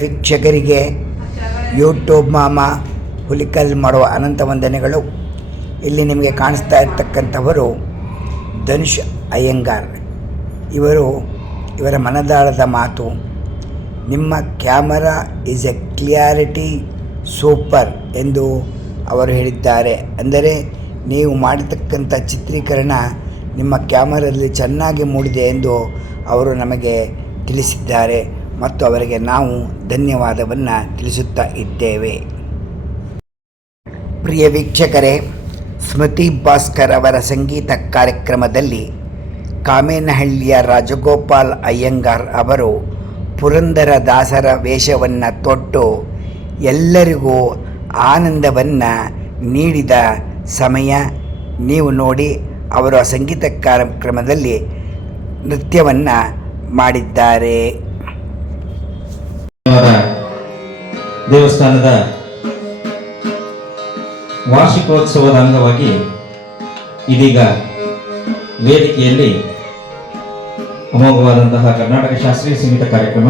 ವೀಕ್ಷಕರಿಗೆ ಯೂಟ್ಯೂಬ್ ಮಾಮ ಹುಲಿಕಲ್ ಮಾಡುವ ಅನಂತ ವಂದನೆಗಳು. ಇಲ್ಲಿ ನಿಮಗೆ ಕಾಣಿಸ್ತಾ ಇರ್ತಕ್ಕಂಥವರು ಧನುಷ್ ಅಯ್ಯಂಗಾರ್. ಇವರು ಇವರ ಮನದಾಳದ ಮಾತು, ನಿಮ್ಮ camera is a clarity super ಎಂದು ಅವರು ಹೇಳಿದ್ದಾರೆ. ಅಂದರೆ ನೀವು ಮಾಡತಕ್ಕಂಥ ಚಿತ್ರೀಕರಣ ನಿಮ್ಮ ಕ್ಯಾಮರಾದಲ್ಲಿ ಚೆನ್ನಾಗಿ ಮೂಡಿದೆ ಎಂದು ಅವರು ನಮಗೆ ತಿಳಿಸಿದ್ದಾರೆ. ಮತ್ತು ಅವರಿಗೆ ನಾವು ಧನ್ಯವಾದವನ್ನು ತಿಳಿಸುತ್ತಾ ಇದ್ದೇವೆ. ಪ್ರಿಯ ವೀಕ್ಷಕರೇ, ಸ್ಮೃತಿ ಭಾಸ್ಕರ್ ಅವರ ಸಂಗೀತ ಕಾರ್ಯಕ್ರಮದಲ್ಲಿ ಕಾಮೇನಹಳ್ಳಿಯ ರಾಜಗೋಪಾಲ್ ಅಯ್ಯಂಗಾರ್ ಅವರು ಪುರಂದರ ದಾಸರ ವೇಷವನ್ನು ತೊಟ್ಟು ಎಲ್ಲರಿಗೂ ಆನಂದವನ್ನು ನೀಡಿದ ಸಮಯ. ನೀವು ನೋಡಿ ಅವರು ಸಂಗೀತ ಕಾರ್ಯಕ್ರಮದಲ್ಲಿ ನೃತ್ಯವನ್ನು ಮಾಡಿದ್ದಾರೆ. ದೇವಸ್ಥಾನದ ವಾರ್ಷಿಕೋತ್ಸವದ ಅಂಗವಾಗಿ ಇದೀಗ ವೇದಿಕೆಯಲ್ಲಿ ಅಮೋಘವಾದಂತಹ ಕರ್ನಾಟಕ ಶಾಸ್ತ್ರೀಯ ಸಂಗೀತ ಕಾರ್ಯಕ್ರಮ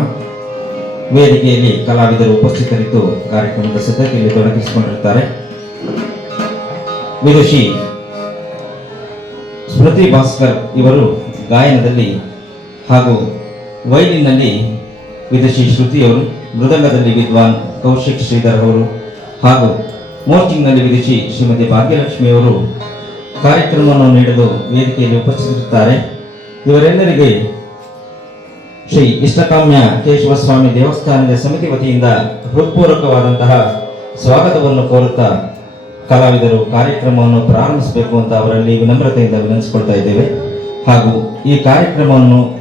ವೇದಿಕೆಯಲ್ಲಿ ಕಲಾವಿದರು ಉಪಸ್ಥಿತರಿದ್ದು ಕಾರ್ಯಕ್ರಮದ ಸಿದ್ಧತೆಯಲ್ಲಿ ತೊಡಗಿಸಿಕೊಂಡಿರುತ್ತಾರೆ. ವಿದುಷಿ ಸ್ಮೃತಿ ಭಾಸ್ಕರ್ ಇವರು ಗಾಯನದಲ್ಲಿ ಹಾಗೂ ವೈಲಿನ್ನಲ್ಲಿ ವಿದುಷಿ ಶ್ರುತಿಯವರು, ಮೃದಂಗದಲ್ಲಿ ವಿದ್ವಾನ್ ಕೌಶಿಕ್ ಶ್ರೀಧರ್ ಅವರು ಹಾಗೂ ಮೋರ್ಚಿಂಗ್ನಲ್ಲಿ ವಿದುಷಿ ಶ್ರೀಮತಿ ಭಾಗ್ಯಲಕ್ಷ್ಮಿಯವರು ಕಾರ್ಯಕ್ರಮವನ್ನು ನೀಡಲು ವೇದಿಕೆಯಲ್ಲಿ ಉಪಸ್ಥಿತಿರುತ್ತಾರೆ ಇವರೆಲ್ಲರಿಗೆ ಶ್ರೀ ಇಷ್ಟಕಾಮ್ಯ ಕೇಶವಸ್ವಾಮಿ ದೇವಸ್ಥಾನದ ಸಮಿತಿ ವತಿಯಿಂದ ಹೃತ್ಪೂರ್ವಕವಾದಂತಹ ಸ್ವಾಗತವನ್ನು ಕೋರುತ್ತಾ ಕಲಾವಿದರು ಕಾರ್ಯಕ್ರಮವನ್ನು ಪ್ರಾರಂಭಿಸಬೇಕು ಅಂತ ಅವರಲ್ಲಿ ವಿನಮ್ರತೆಯಿಂದ ವಿನಂತಿಸಿಕೊಳ್ತಾ ಇದ್ದೇವೆ. ಹಾಗೂ ಈ ಕಾರ್ಯಕ್ರಮವನ್ನು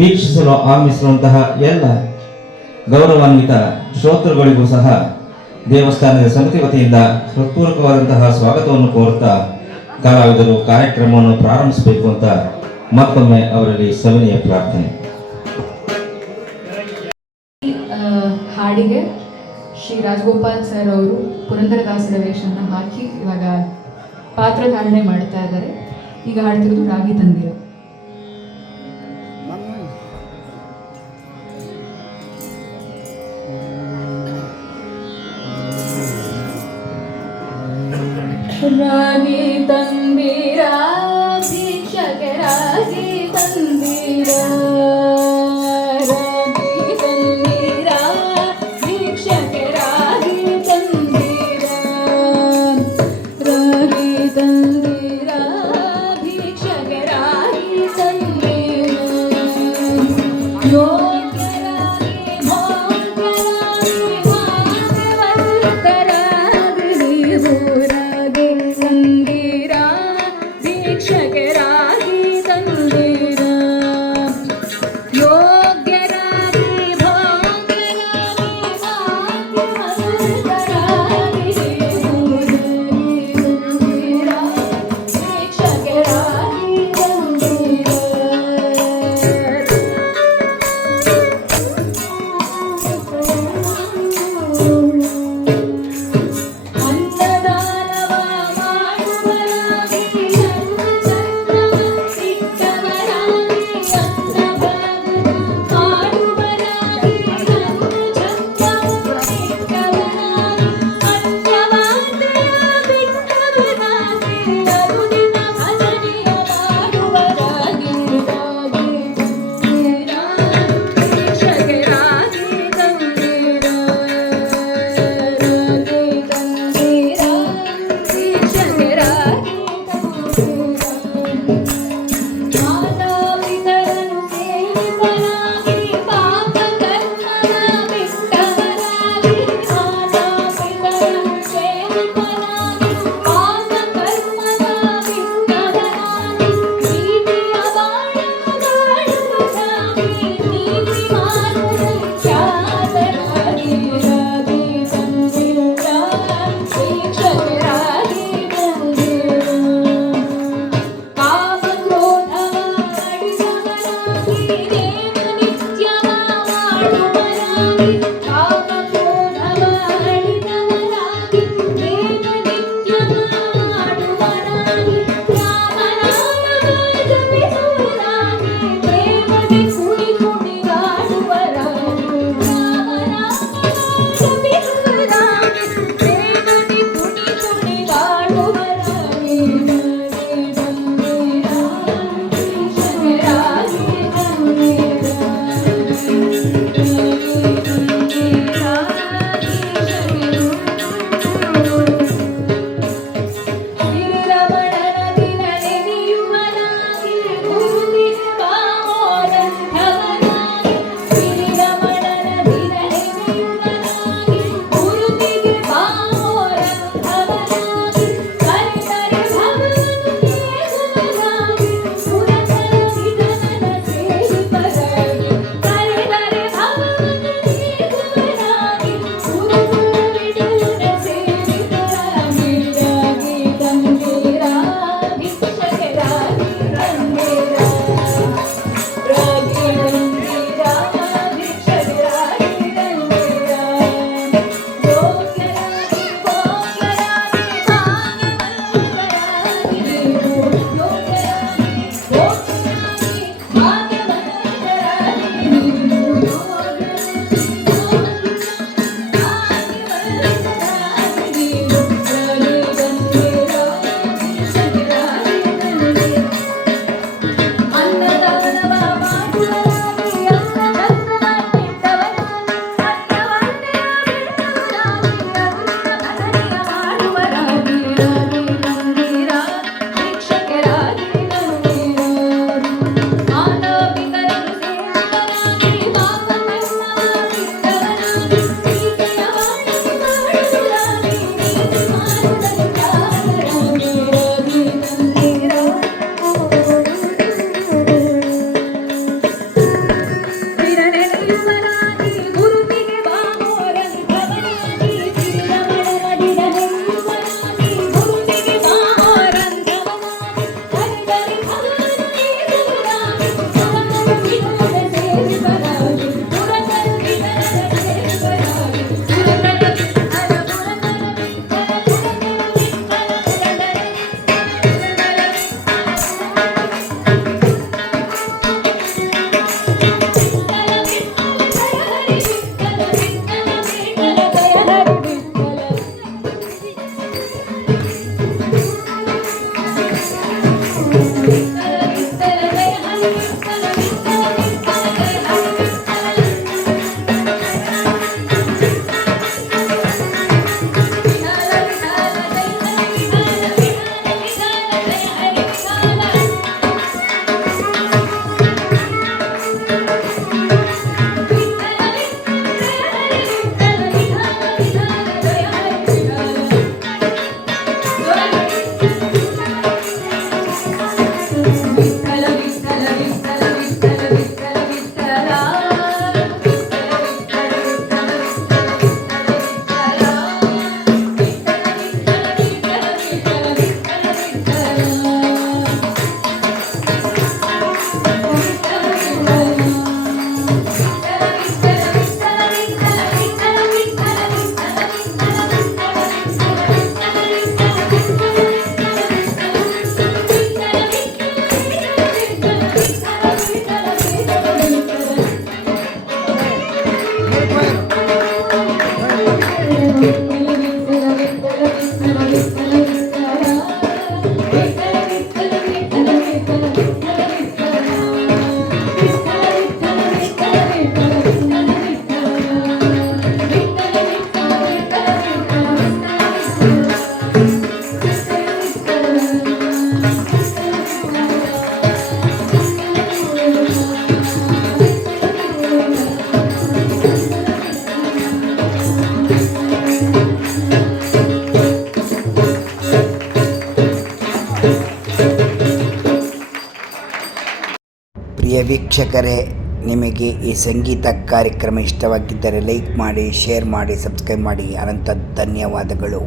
ವೀಕ್ಷಿಸಲು ಆಗಮಿಸಿರುವಂತಹ ಎಲ್ಲ ಗೌರವಾನ್ವಿತ ಶ್ರೋತೃಗಳಿಗೂ ಸಹ ದೇವಸ್ಥಾನದ ಸಮಿತಿ ವತಿಯಿಂದ ಹೃತ್ಪೂರ್ವಕವಾದಂತಹ ಸ್ವಾಗತವನ್ನು ಕೋರುತ್ತಾ ಕಲಾವಿದರು ಕಾರ್ಯಕ್ರಮವನ್ನು ಪ್ರಾರಂಭಿಸಬೇಕು ಅಂತ ಮತ್ತೊಮ್ಮೆ ಅವರಲ್ಲಿ ಸವಿನಿಯ ಪ್ರಾರ್ಥನೆ. ಹಾಡಿಗೆ ಶ್ರೀ ರಾಜಗೋಪಾಲ್ ಸರ್ ಅವರು ಪುರಂದರದಾಸರ ವೇಷವನ್ನು ಹಾಕಿ ಇವಾಗ ಪಾತ್ರಧಾರಣೆ ಮಾಡ್ತಾ ಇದ್ದಾರೆ. ಈಗ ಹಾಡ್ತಿರೋದು ರಾಗಿ ತಂದಿರ. ರಾಗಿ ವೀಕ್ಷಕರೇ ನಿಮಗೆ ಈ ಸಂಗೀತ ಕಾರ್ಯಕ್ರಮ ಇಷ್ಟವಾಗಿದ್ದರೆ ಲೈಕ್ ಮಾಡಿ ಶೇರ್ ಮಾಡಿ ಸಬ್ಸ್ಕ್ರೈಬ್ ಮಾಡಿ. ಅನಂತ ಧನ್ಯವಾದಗಳು.